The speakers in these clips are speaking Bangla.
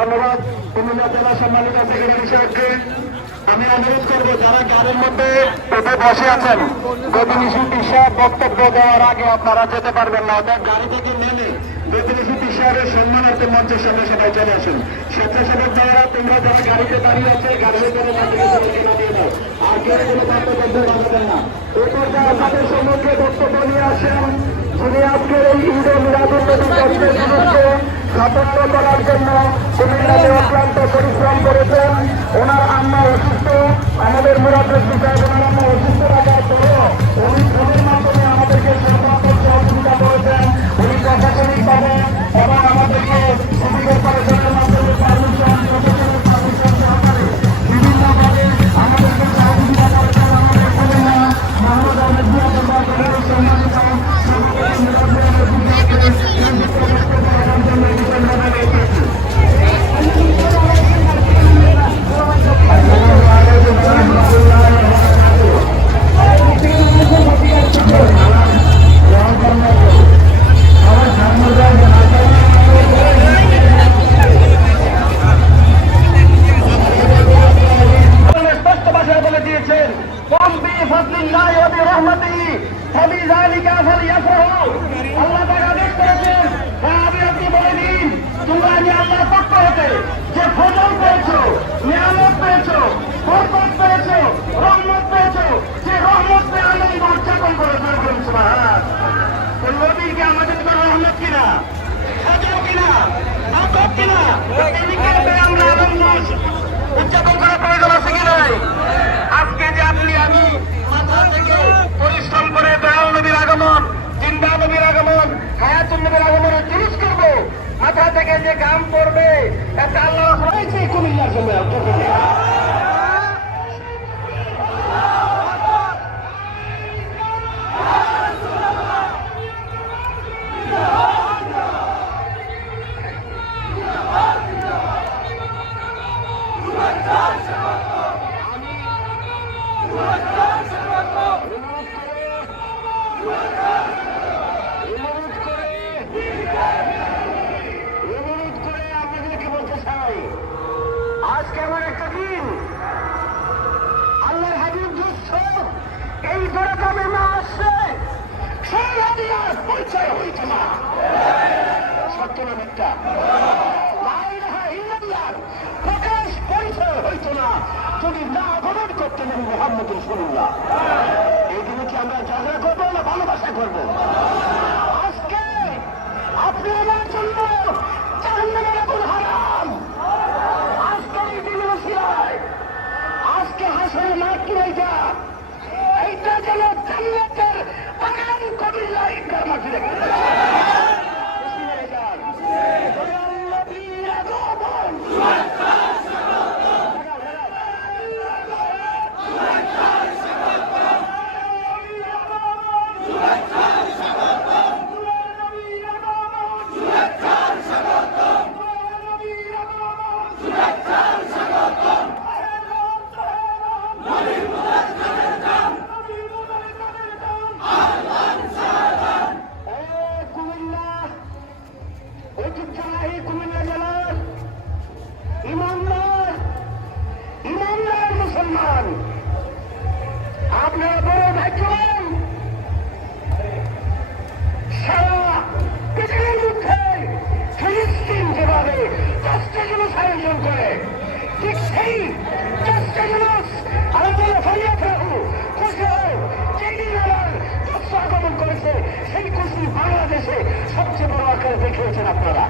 ধন্যবাদ। কুমিল্লা জেলা সম্মানিত সেক্রেটারি সাহেবকে আমি অনুরোধ করব, যারা গাড়ির মধ্যে পেটে বসে আছেন গতিনিশু সাহেব বক্তব্য দেওয়ার আগে আপনারা যেতে পারবেন না, অর্থাৎ গাড়ি থেকে নেমে গতিনিশু সাহেবের সম্মানার্থে মঞ্চের সামনে সবাই চলে আসুন। স্বেচ্ছাসেবক দ্বারা তোমরা যারা গাড়িতে দাঁড়িয়ে আছে করে তাদেরকে দাও। আর কেউ কোনো বক্তব্য বাজাবেন না। এরপর যারা আমাদের সম্মুখে বক্তব্য নিয়ে আসেন, যিনি আজকের এই ঈদে মিলাদুল নবী সাফল্য করার জন্য কুমিল্লাতে অক্লান্ত পরিশ্রম করেছেন। ওনার আম্মা অসুস্থ। আমাদের মুরাদের সাহেব ওনার আম্মা অসুস্থ। রাখার পরেও উদযাপন করার প্রয়োজন নাই আজকে যে আপনি আমি মাথা থেকে পরিশ্রম করে দয়াল নবীর আগমন জিন্দা নবীর আগমন হায়াতুল নবীর আগমনের জিনিস করব মাথা থেকে যে গাম পড়বে একটা আল্লাহ হয়েছে কুমিল্লার জন্য যদি না আগমন করতেন মোহাম্মদ রসুল্লাহ এই দিনে কি আমরা ঝগড়া করব না ভালোবাসা করব? আজকে আপনি আমার জন্য জাহান্নামের আগুন হারাম আজকে এই দিন উসিলায় আজকে হাসরের মাঠ এইটা আয়োজন করে। ঠিক সেই আলোচনা ফরিয়া থাকু খুশি হোক যেদিন আমার দশ আগমন করেছে, সেই খুশি বাংলাদেশে সবচেয়ে বড় আকার দেখিয়েছেন আপনারা।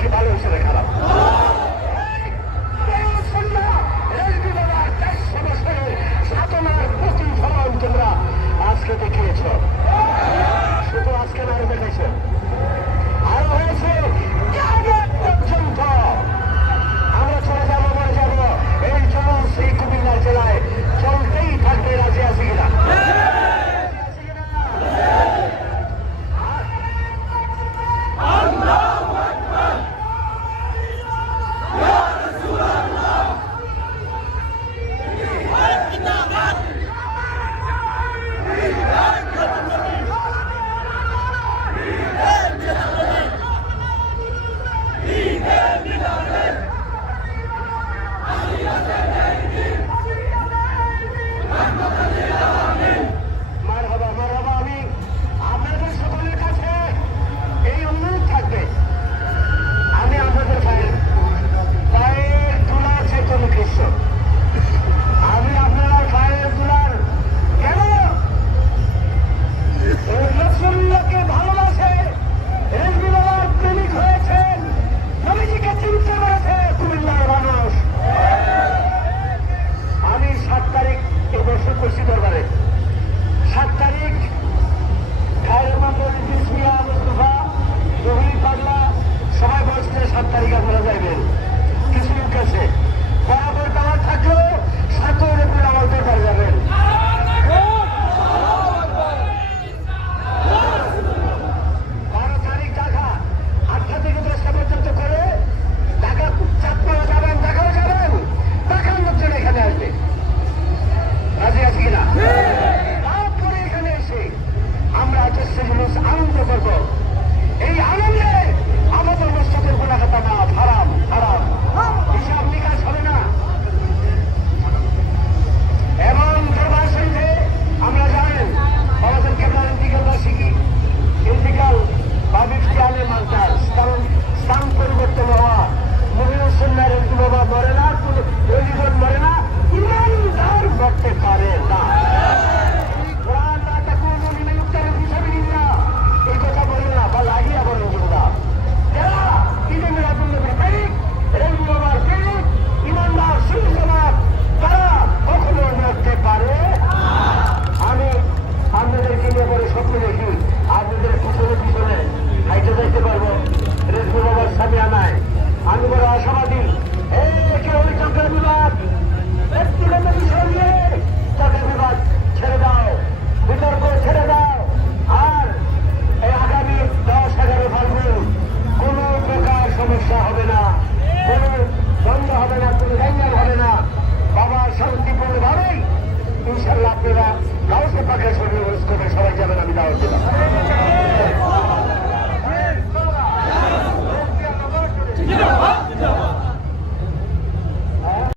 নাকি ভালো হয়েছে খারাপ